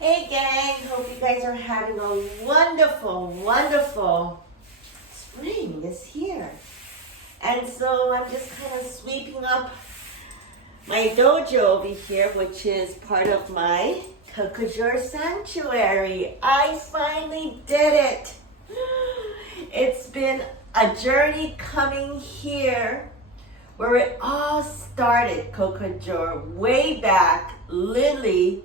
Hey gang, hope you guys are having a wonderful, wonderful spring is here. And so I'm just kind of sweeping up my dojo over here, which is part of my Kokajur sanctuary. I finally did it. It's been a journey coming here where it all started, Kokajur, way back, literally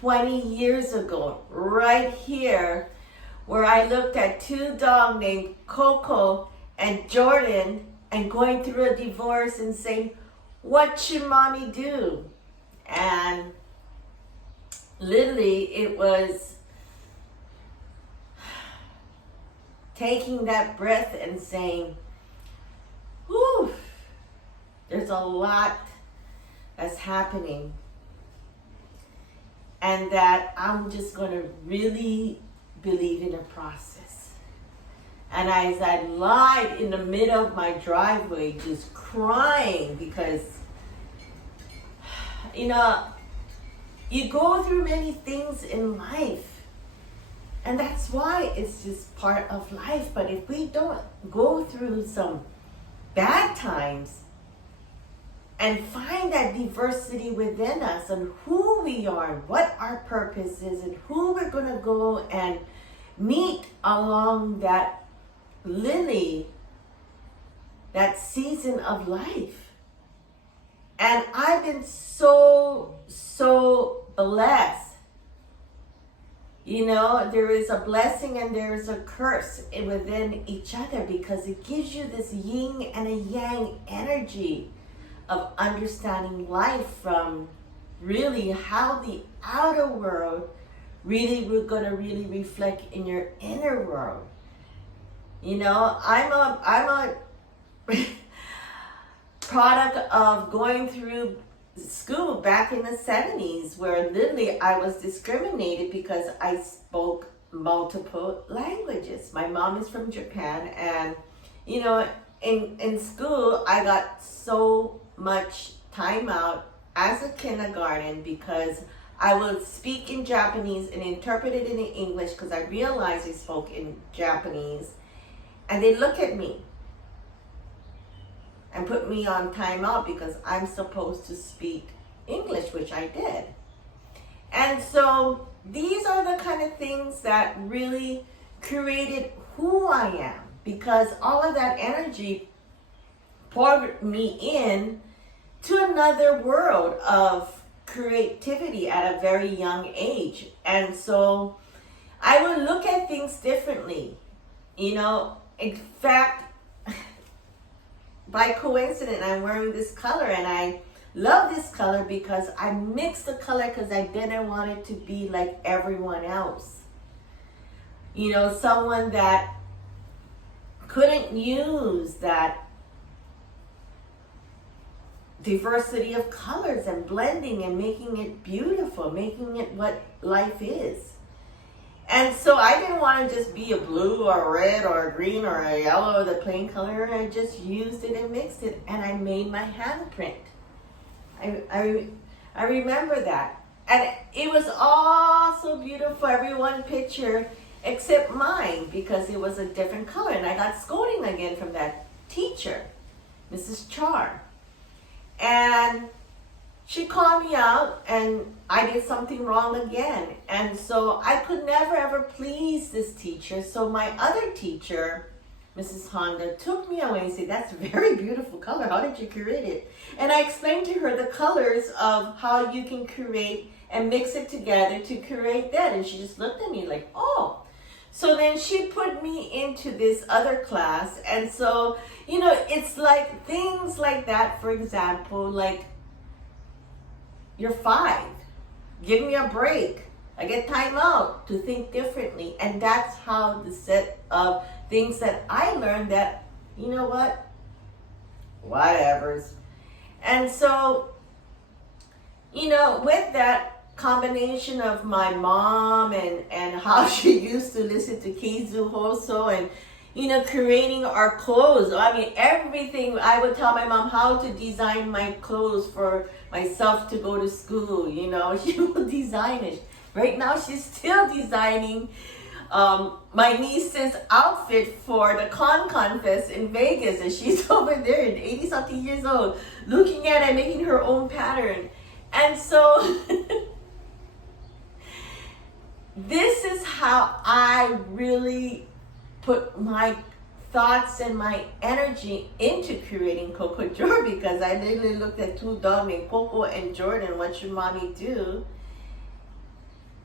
20 years ago, right here, where I looked at two dogs named Coco and Jordan and going through a divorce and saying, what should mommy do? And literally it was taking that breath and saying, whew, there's a lot that's happening. And that I'm just going to really believe in the process. And as I lied in the middle of my driveway, just crying because, you go through many things in life. And that's why it's just part of life. But if we don't go through some bad times, and find that diversity within us and who we are, and what our purpose is, and who we're going to go and meet along that lily, that season of life. And I've been so blessed. There is a blessing and there is a curse within each other because it gives you this yin and a yang energy of understanding life from really how the outer world we're going to really reflect in your inner world. I'm a product of going through school back in the 70s where literally I was discriminated because I spoke multiple languages. My mom is from Japan, and in school I got so much time out as a kindergarten because I would speak in Japanese and interpret it in English because I realized I spoke in Japanese, and they look at me and put me on time out because I'm supposed to speak English, which I did. And so these are the kind of things that really created who I am, because all of that energy poured me in to another world of creativity at a very young age. And so I would look at things differently. In fact, by coincidence, I'm wearing this color, and I love this color because I mixed the color because I didn't want it to be like everyone else. Someone that couldn't use that diversity of colors and blending and making it beautiful, making it what life is. And so I didn't want to just be a blue or a red or a green or a yellow, the plain color. I just used it and mixed it, and I made my handprint. I remember that. And it was all so beautiful, every one picture except mine, because it was a different color. And I got scolding again from that teacher, Mrs. Char. And she called me out and I did something wrong again. And so I could never ever please this teacher. So my other teacher, Mrs. Honda, took me away and said, that's a very beautiful color. How did you create it? And I explained to her the colors of how you can create and mix it together to create that. And she just looked at me like, oh. So then she put me into this other class. And so, it's like things like that. For example, like, you're 5. Give me a break. I get time out to think differently. And that's how the set of things that I learned that, whatevers. And so, with that combination of my mom and how she used to listen to Kizu Hoso and creating our clothes. I mean, everything. I would tell my mom how to design my clothes for myself to go to school. She will design it. Right now, she's still designing my niece's outfit for the Con Fest in Vegas, and she's over there at 80 something years old, looking at it, making her own pattern. And so this is how I really put my thoughts and my energy into creating Coco Joy, because I literally looked at two dogs named Coco and Jordan. What should mommy do?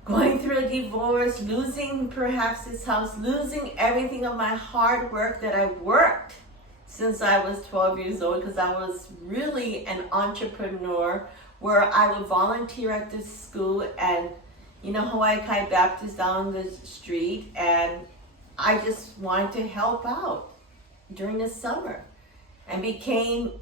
Going through a divorce, losing perhaps this house, losing everything of my hard work that I worked since I was 12 years old, because I was really an entrepreneur where I would volunteer at this school and, you know, Hawaii Kai Baptist down the street, and I just wanted to help out during the summer, and became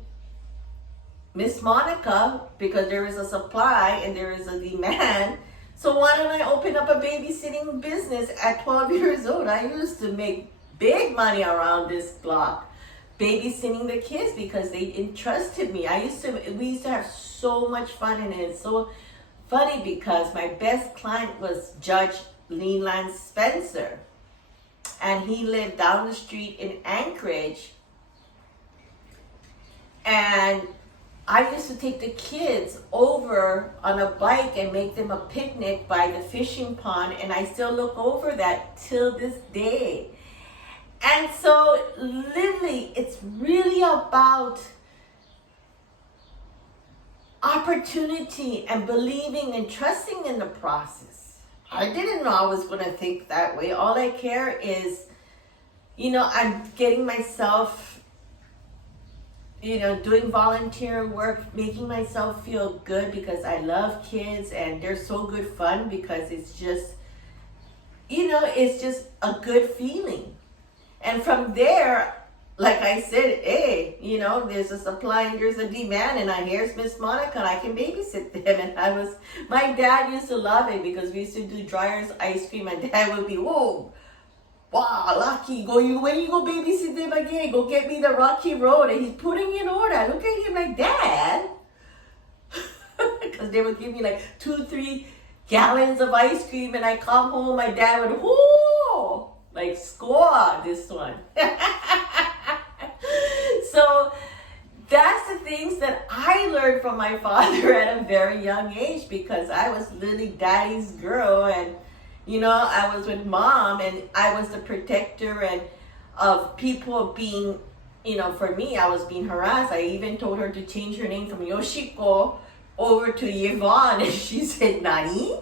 Miss Monica because there is a supply and there is a demand. So why don't I open up a babysitting business at 12 years old? I used to make big money around this block babysitting the kids because they entrusted me. We used to have so much fun, and it's so funny because my best client was Judge Leland Spencer, and he lived down the street in Anchorage. And I used to take the kids over on a bike and make them a picnic by the fishing pond, and I still look over that till this day. And so literally, it's really about opportunity and believing and trusting in the process. I didn't know I was going to think that way. All I care is, you know, I'm getting myself, you know, doing volunteer work, making myself feel good because I love kids and they're so good fun, because it's just, you know, it's just a good feeling. And from there, like I said, hey, you know, there's a supply and there's a demand, and here's Miss Monica, and I can babysit them. And my dad used to love it because we used to do Dryer's ice cream, and Dad would be, whoa, wow, lucky, when you go babysit them again, go get me the Rocky Road. And he's putting in order. I look at him like, Dad, because they would give me like 2-3 gallons of ice cream, and I come home, my dad would, whoo, like, score this one. So that's the things that I learned from my father at a very young age, because I was literally daddy's girl, and you know, I was with mom, and I was the protector and of people being, you know, for me, I was being harassed. I even told her to change her name from Yoshiko over to Yvonne, and she said, Nani?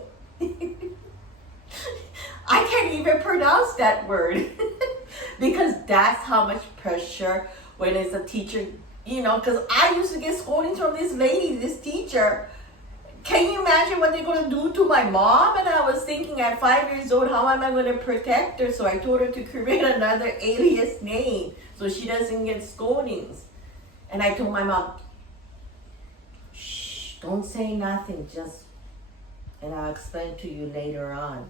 I can't even pronounce that word because that's how much pressure when it's a teacher, you know, because I used to get scoldings from this lady, this teacher. Can you imagine what they're going to do to my mom? And I was thinking at 5 years old, how am I going to protect her? So I told her to create another alias name so she doesn't get scoldings. And I told my mom, shh, don't say nothing, and I'll explain to you later on.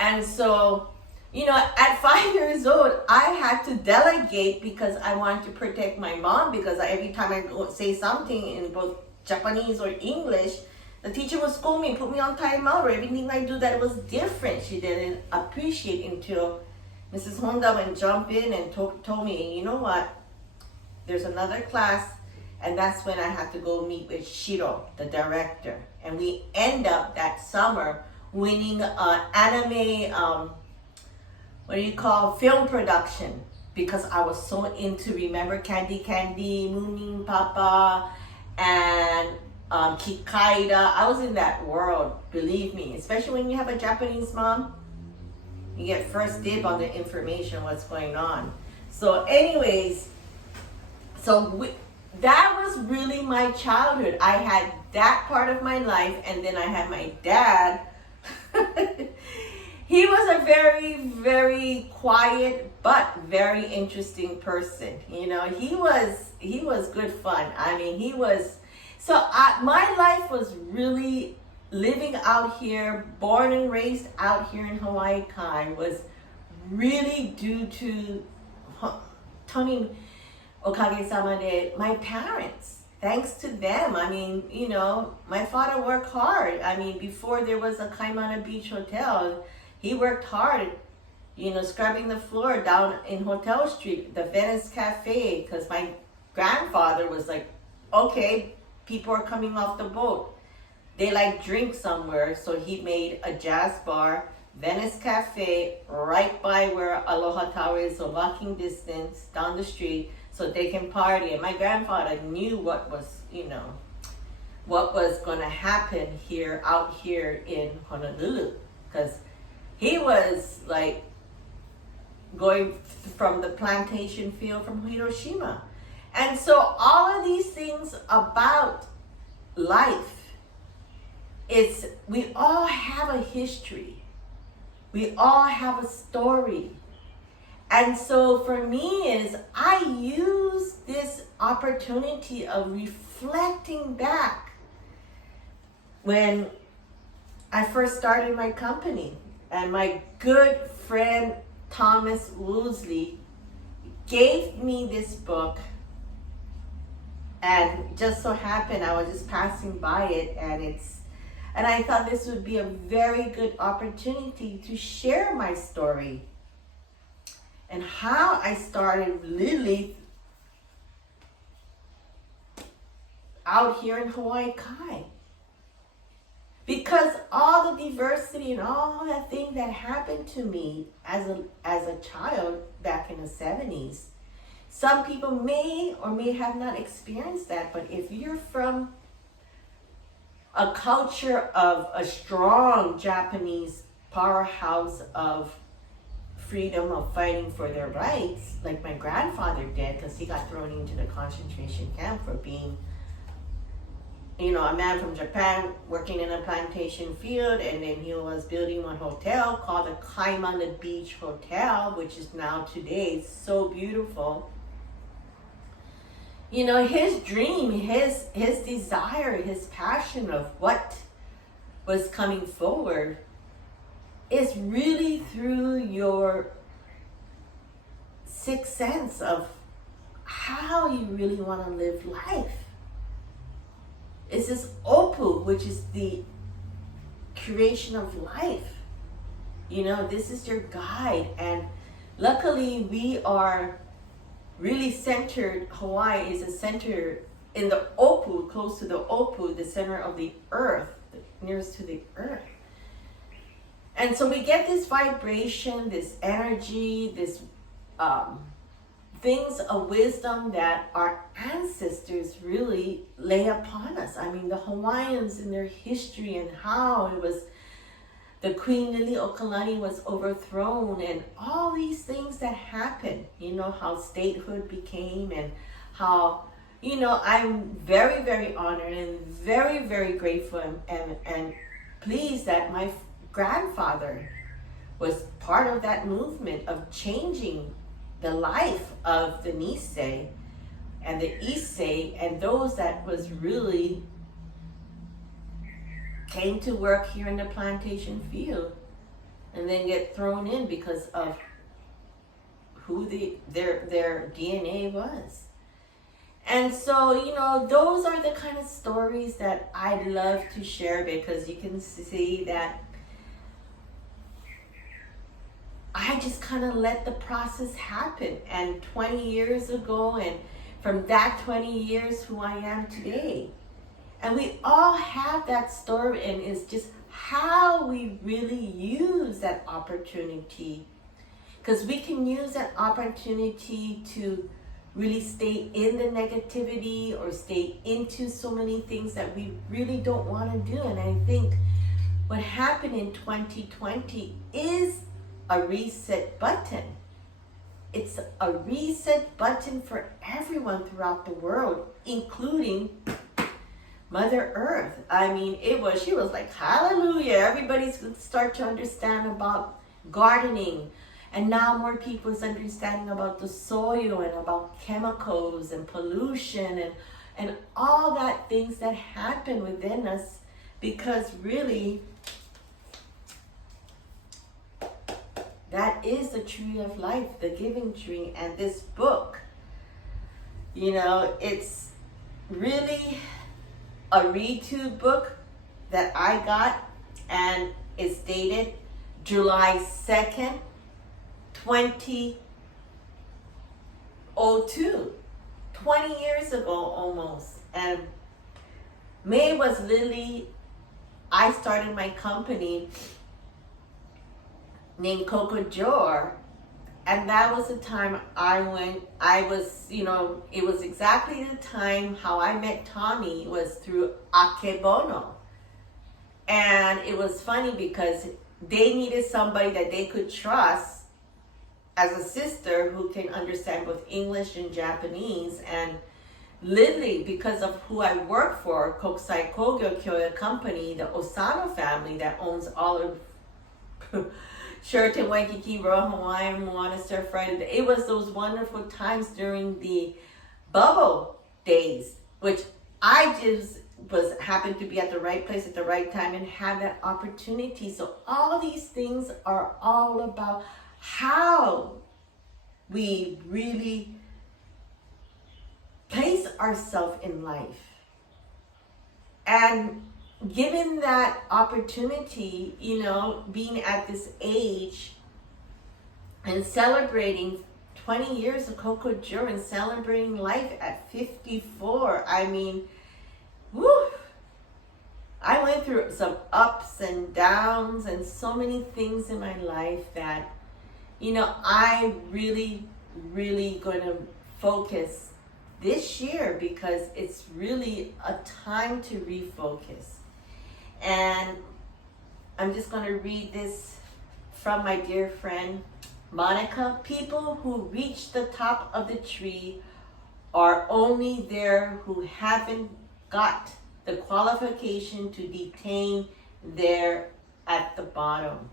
And so, you know, at 5 years old, I had to delegate because I wanted to protect my mom, because every time I go say something in both Japanese or English, the teacher would scold me, put me on timeout, or everything I do that was different. She didn't appreciate until Mrs. Honda would jump in and told me, you know what, there's another class, and that's when I had to go meet with Shiro, the director. And we end up that summer winning an anime, film production, because I was so into, remember Candy Candy, Moomin Papa, and Kikaida. I was in that world, believe me, especially when you have a Japanese mom. You get first dib on the information, what's going on. So anyways, that was really my childhood. I had that part of my life, and then I had my dad. He was a very, very quiet but very interesting person. You know, he was good fun. I mean, my life was really living out here, born and raised out here in Hawaii Kai, was really due to Tony Okage-sama de my parents. thanks to them. I mean, you know, my father worked hard. I mean, before there was a Kaimana Beach Hotel, he worked hard, you know, scrubbing the floor down in Hotel Street, the Venice Cafe, because my grandfather was like, okay, people are coming off the boat. They like drink somewhere, so he made a jazz bar, Venice Cafe, right by where Aloha Tower is, a walking distance down the street, so they can party. And my grandfather knew what was, you know, what was going to happen here, out here in Honolulu, because he was like going from the plantation field from Hiroshima. And so all of these things about life, we all have a history. We all have a story. And so for me is I use this opportunity of reflecting back when I first started my company, and my good friend Thomas Woosley gave me this book, and just so happened I was just passing by it, and I thought this would be a very good opportunity to share my story and how I started literally out here in Hawaii Kai. Because all the diversity and all that thing that happened to me as a child back in the 70s, some people may or may have not experienced that, but if you're from a culture of a strong Japanese powerhouse of freedom, of fighting for their rights, like my grandfather did, because he got thrown into the concentration camp for being, you know, a man from Japan working in a plantation field, and then he was building one hotel called the Kaimana Beach Hotel, which is now today so beautiful. You know, his dream, his desire, his passion of what was coming forward is really through your sixth sense of how you really want to live life. It's this opu, which is the creation of life. You know, this is your guide. And luckily we are really centered. Hawaii is a center in the opu, close to the opu, the center of the earth, nearest to the earth. And so we get this vibration, this energy, this things of wisdom that our ancestors really lay upon us. I mean, the Hawaiians in their history and how it was the Queen Liliuokalani was overthrown, and all these things that happened, you know, how statehood became, and how, you know, I'm very, very honored and very, very grateful and pleased that my grandfather was part of that movement of changing the life of the Nisei and the Issei, and those that was really came to work here in the plantation field and then get thrown in because of who their DNA was. And so, you know, those are the kind of stories that I love to share, because you can see that I just kind of let the process happen. And 20 years ago, and from that 20 years, who I am today. And we all have that story, and it's just how we really use that opportunity. Because we can use that opportunity to really stay in the negativity or stay into so many things that we really don't want to do. And I think what happened in 2020 is a reset button. It's a reset button for everyone throughout the world, including Mother Earth. I mean, she was like, hallelujah. Everybody's going to start to understand about gardening. And now more people is understanding about the soil and about chemicals and pollution and all that things that happen within us, because really that is the tree of life, the giving tree. And this book, you know, it's really a Ridicule book that I got, and it's dated July 2nd, 2002. 20 years ago almost. And May was literally, I started my company named Coco Joe, and that was the time it was exactly the time how I met Tommy was through Akebono. And it was funny because they needed somebody that they could trust as a sister who can understand both English and Japanese. And literally, because of who I work for, Kokusai Kogyo Kyoya Company, the Osano family that owns all of Sheraton Waikiki, Royal Hawaiian, Moana Stir Friday. It was those wonderful times during the bubble days, which I just happened to be at the right place at the right time and had that opportunity. So all these things are all about how we really place ourselves in life. And given that opportunity, being at this age and celebrating 20 years of Coco Joe and celebrating life at 54, I mean, woo! I went through some ups and downs and so many things in my life that, I really, really going to focus this year because it's really a time to refocus. And I'm just going to read this from my dear friend Monica. People who reach the top of the tree are only there who haven't got the qualification to detain there at the bottom.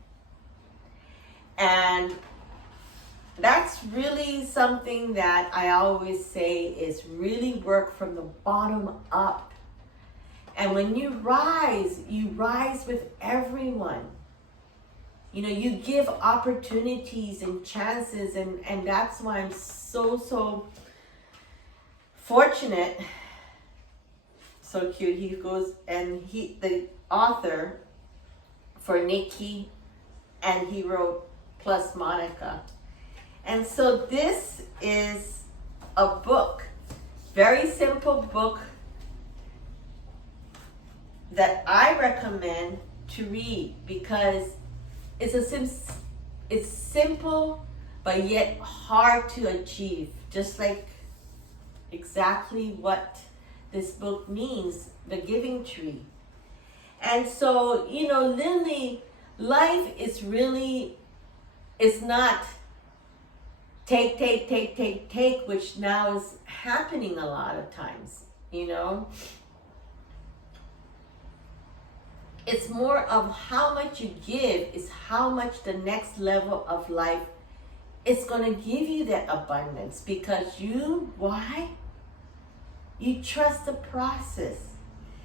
And that's really something that I always say is really work from the bottom up. And when you rise with everyone. You give opportunities and chances, and that's why I'm so fortunate. So cute. He goes, and the author for Nikki, and he wrote plus Monica. And so this is a book, very simple book that I recommend to read because it's simple but yet hard to achieve, just like exactly what this book means, the giving tree. And so, literally, life is really, it's not take, which now is happening a lot of times, It's more of how much you give is how much the next level of life is going to give you that abundance, because why? You trust the process.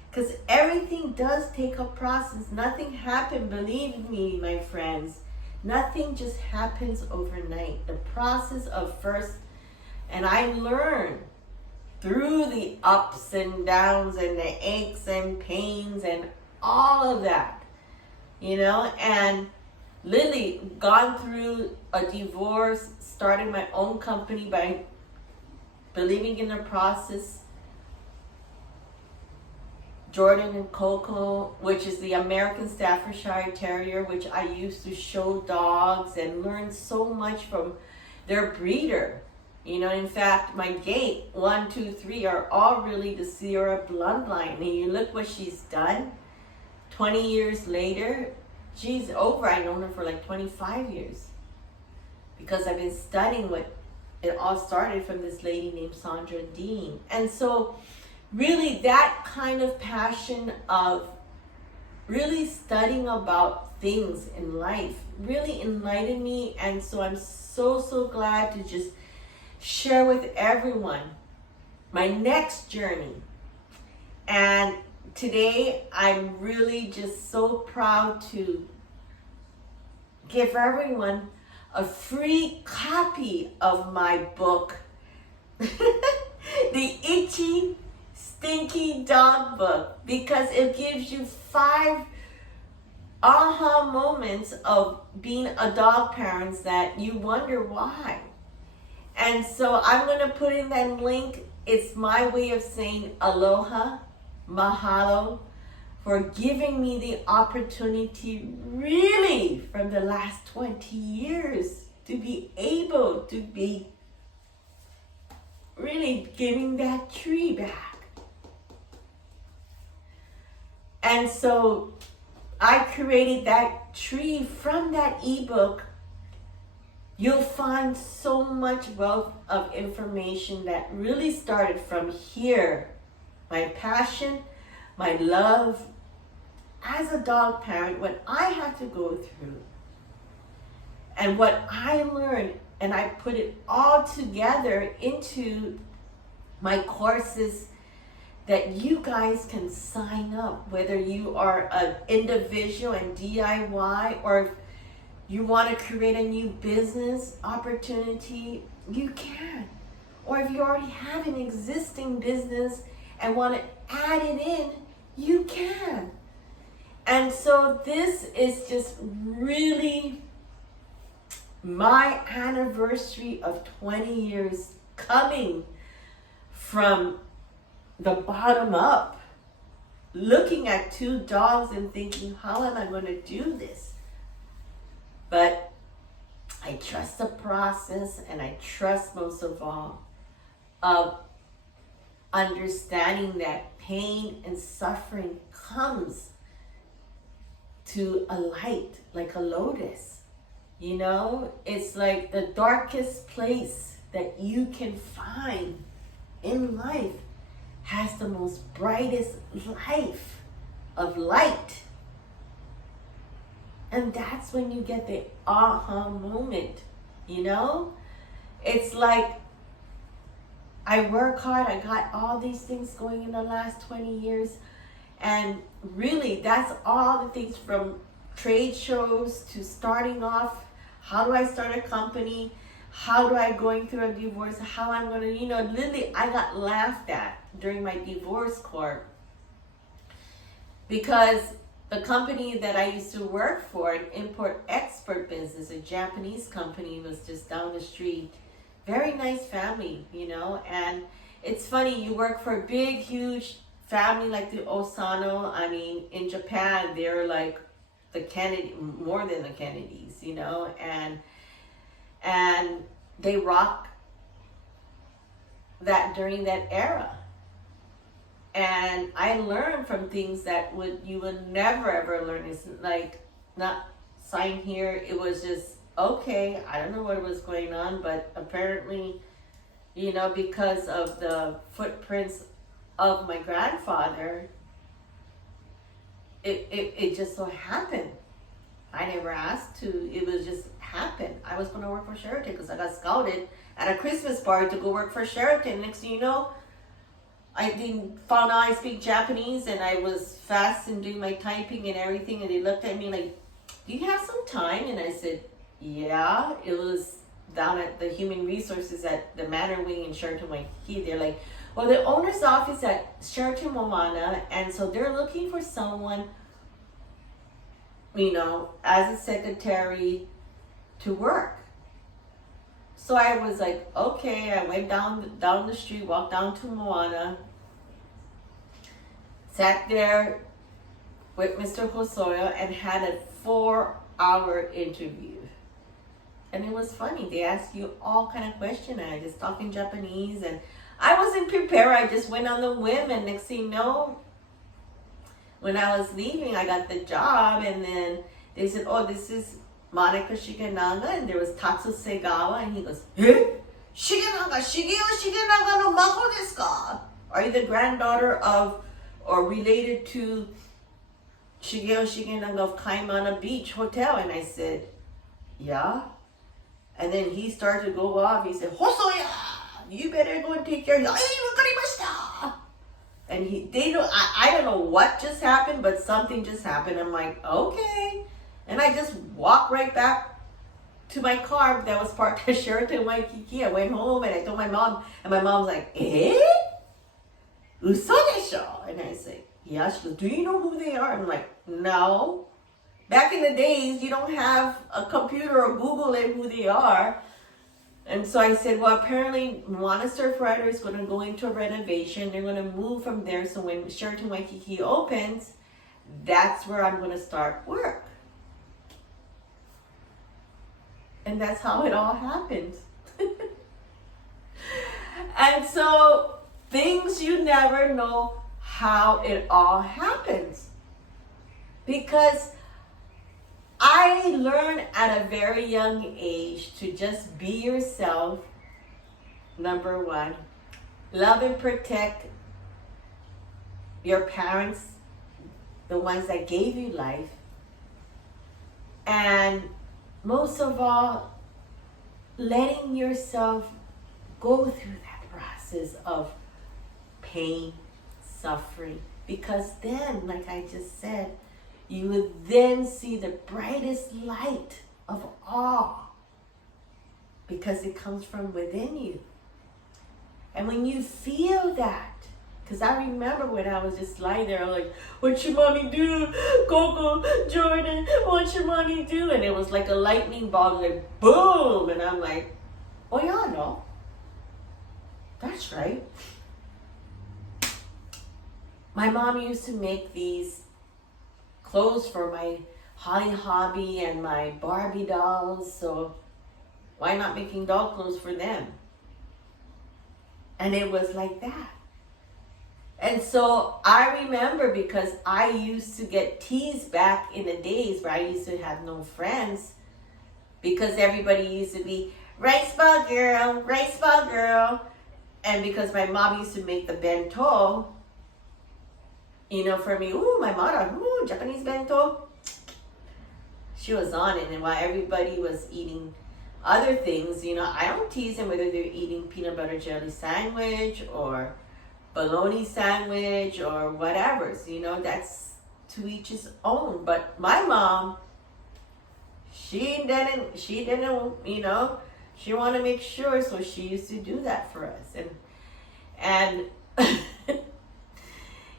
Because everything does take a process. Nothing happened, believe me, my friends. Nothing just happens overnight. The process of first, and I learned through the ups and downs and the aches and pains and all of that, and literally gone through a divorce, started my own company by believing in the process. Jordan and Coco, which is the American Staffordshire Terrier, which I used to show dogs and learn so much from their breeder. In fact, my gate 1, 2, 3 are all really the Sierra bloodline. And you look what she's done. 20 years later, she's over. I've known her for like 25 years because I've been studying what it all started from this lady named Sandra Dean. And so really that kind of passion of really studying about things in life really enlightened me. And so I'm so glad to just share with everyone my next journey. And today, I'm really just so proud to give everyone a free copy of my book, The Itchy stinky dog book, because it gives you 5 aha moments of being a dog parent that you wonder why. And so I'm going to put in that link. It's my way of saying aloha, mahalo, for giving me the opportunity really from the last 20 years to be able to be really giving that tree back. And so I created that tree from that ebook. You'll find so much wealth of information that really started from here. My passion, my love as a dog parent, what I had to go through, and what I learned, and I put it all together into my courses that you guys can sign up, whether you are an individual and DIY, or if you want to create a new business opportunity, you can. Or if you already have an existing business and want to add it in, you can. And so this is just really my anniversary of 20 years coming from the bottom up, looking at 2 dogs and thinking, how am I going to do this? But I trust the process, and I trust most of all of understanding that pain and suffering comes to a light, like a lotus. You know, it's like the darkest place that you can find in life has the most brightest life of light. And that's when you get the aha moment, you know? It's like, I work hard, I got all these things going in the last 20 years, and really that's all the things from trade shows to starting off, how do I start a company, how do I going through a divorce, how I'm gonna, you know, literally I got laughed at during my divorce court because the company that I used to work for, an import-export business, a Japanese company, was just down the street. Very nice family, you know, and it's funny, you work for a big, huge family like the Osano. I mean, in Japan, they're like the Kennedy, more than the Kennedys, you know, and they rock that during that era. And I learned from things that you would never ever learn. It's like not sign here. It was just, okay, I don't know what was going on, but apparently, you know, because of the footprints of my grandfather, it just so happened. I never asked to, it was just happened. I was going to work for Sheraton because I got scouted at a Christmas party to go work for Sheraton. Next thing you know, found out I speak Japanese, and I was fast in doing my typing and everything, and they looked at me like, do you have some time? And I said, yeah. It was down at the human resources at the Manor Wing in Sheraton Waikiki. They're like, well, the owner's office at Sheraton Moana, and so they're looking for someone, you know, as a secretary to work. So I was like, okay. I went down the street, walked down to Moana, sat there with Mr. Hosoya and had a 4-hour interview. And it was funny. They asked you all kind of questions, and I just talk in Japanese, and I wasn't prepared. I just went on the whim, and next thing you know, when I was leaving, I got the job, and then they said, oh, this is Monica Shigenaga, and there was Tatsu Segawa, and he goes, eh? Shigeo Shigenaga no mako desu ka? Are you the granddaughter of, or related to Shigeo Shigenaga of Kaimana Beach Hotel? And I said, yeah. And then he started to go off. He said, Hosoya, you better go and take care of your, and I don't know what just happened, but something just happened. I'm like, okay. And I just walked right back to my car that was parked at Sheraton Waikiki. I went home and I told my mom, and my mom's like, eh? Uso desho. And I say, yeah. She goes, do you know who they are? I'm like, no. Back in the days, you don't have a computer or Google it who they are. And so I said, well, apparently Moana Surfrider is going to go into a renovation. They're going to move from there. So when Sheraton Waikiki opens, that's where I'm going to start work. And that's how it all happened. And so things you never know how it all happens. Because I learned at a very young age to just be yourself, number one. Love and protect your parents, the ones that gave you life. And most of all, letting yourself go through that process of pain, suffering. Because then, like I just said, you would then see the brightest light of all, because it comes from within you. And when you feel that, because I remember when I was just lying there, I was like, what your mommy do? Coco, Jordan, what your mommy do? And it was like a lightning ball, like boom. And I'm like, oh yeah, no. That's right. My mom used to make these clothes for my Holly Hobby and my Barbie dolls, so why not making doll clothes for them? And it was like that. And so I remember, because I used to get teased back in the days where I used to have no friends, because everybody used to be rice ball girl. And because my mom used to make the bento, you know, for me, ooh, my mother, ooh, Japanese bento. She was on it. And while everybody was eating other things, you know, I don't tease them whether they're eating peanut butter jelly sandwich or bologna sandwich or whatever. So, you know, that's to each his own. But my mom, she didn't, you know, she wanted to make sure, so she used to do that for us. And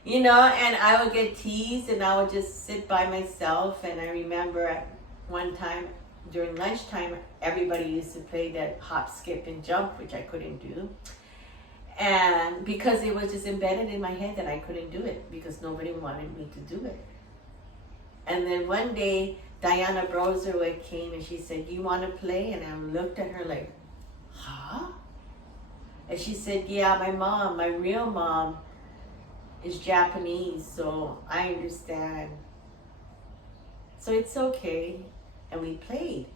you know, and I would get teased, and I would just sit by myself. And I remember at one time during lunchtime, everybody used to play that hop, skip, and jump, which I couldn't do. And because it was just embedded in my head that I couldn't do it, because nobody wanted me to do it. And then one day, Diana Broserwick came and she said, you want to play? And I looked at her like, huh? And she said, yeah, my mom, my real mom, is Japanese, so I understand. So it's okay. And we played.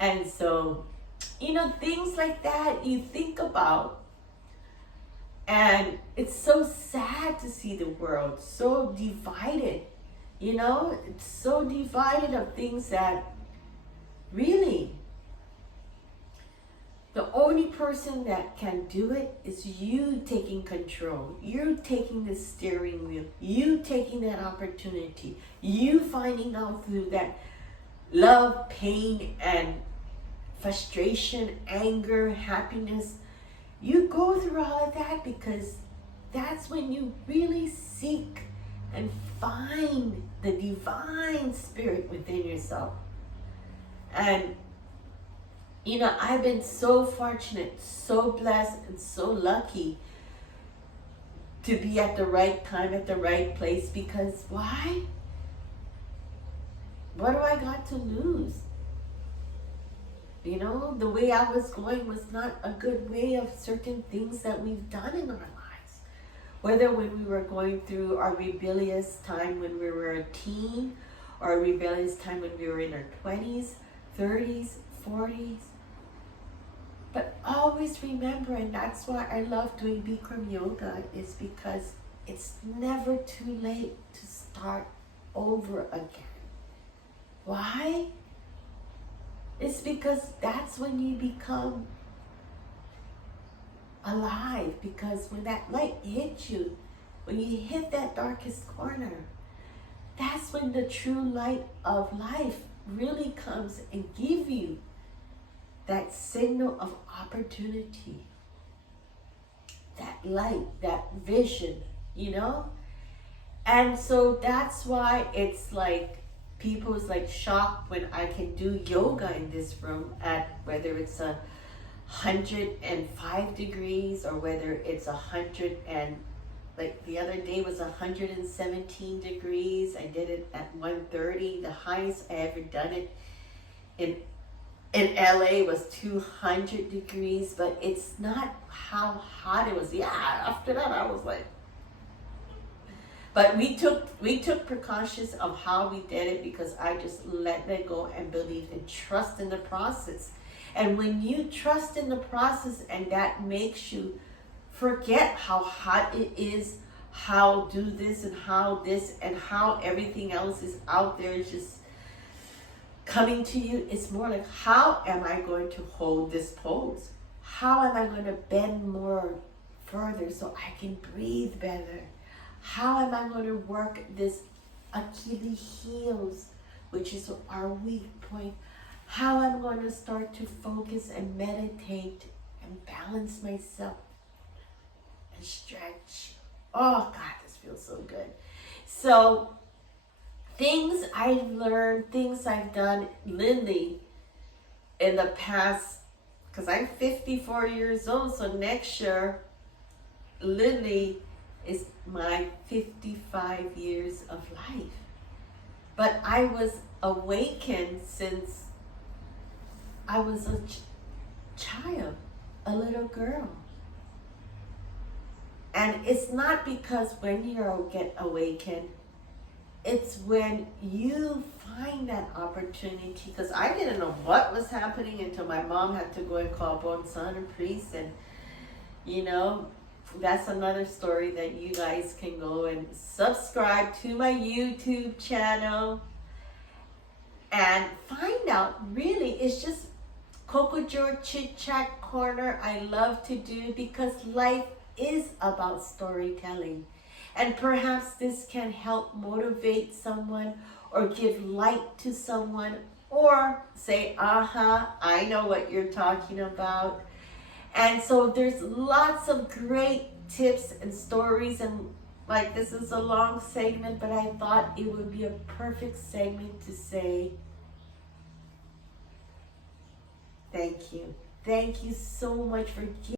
And so, you know, things like that you think about. And it's so sad to see the world so divided. You know, it's so divided of things that really, the only person that can do it is you taking control. You taking the steering wheel. You taking that opportunity. You finding out through that love, pain, and frustration, anger, happiness. You go through all of that, because that's when you really seek and find the divine spirit within yourself. And you know, I've been so fortunate, so blessed, and so lucky to be at the right time, at the right place. Because why? What do I got to lose? You know, the way I was going was not a good way of certain things that we've done in our lives. Whether when we were going through our rebellious time when we were a teen, or a rebellious time when we were in our 20s, 30s, 40s. But always remember, and that's why I love doing Bikram yoga, is because it's never too late to start over again. Why? It's because that's when you become alive. Because when that light hits you, when you hit that darkest corner, that's when the true light of life really comes and give you that signal of opportunity, that light, that vision, you know? And so that's why it's like people's like shocked when I can do yoga in this room at whether it's 105 degrees or whether it's 100 and like the other day was 117 degrees. I did it at 130. The highest I ever done it in LA was 200 degrees, but it's not how hot it was. Yeah, after that I was like, but we took precautions of how we did it because I just let it go and believe and trust in the process. And when you trust in the process and that makes you forget how hot it is, how do this and how everything else is out there is just coming to you. It's more like, how am I going to hold this pose? How am I going to bend more further so I can breathe better? How am I going to work this Achilles heels, which is our weak point? How I'm going to start to focus and meditate and balance myself and stretch. Oh God, this feels so good. So things I've learned, things I've done, Lindley, in the past, because I'm 54 years old, so next year, Lindley is my 55 years of life. But I was awakened since I was a child, a little girl. And it's not because when you get awakened, it's when you find that opportunity. Because I didn't know what was happening until my mom had to go and call Bonsan and priest. And, you know, that's another story that you guys can go and subscribe to my YouTube channel and find out. Really, it's just Coco George Chit Chat Corner. I love to do because life is about storytelling. And perhaps this can help motivate someone or give light to someone or say, aha, I know what you're talking about. And so there's lots of great tips and stories, and like this is a long segment, but I thought it would be a perfect segment to say thank you. Thank you so much for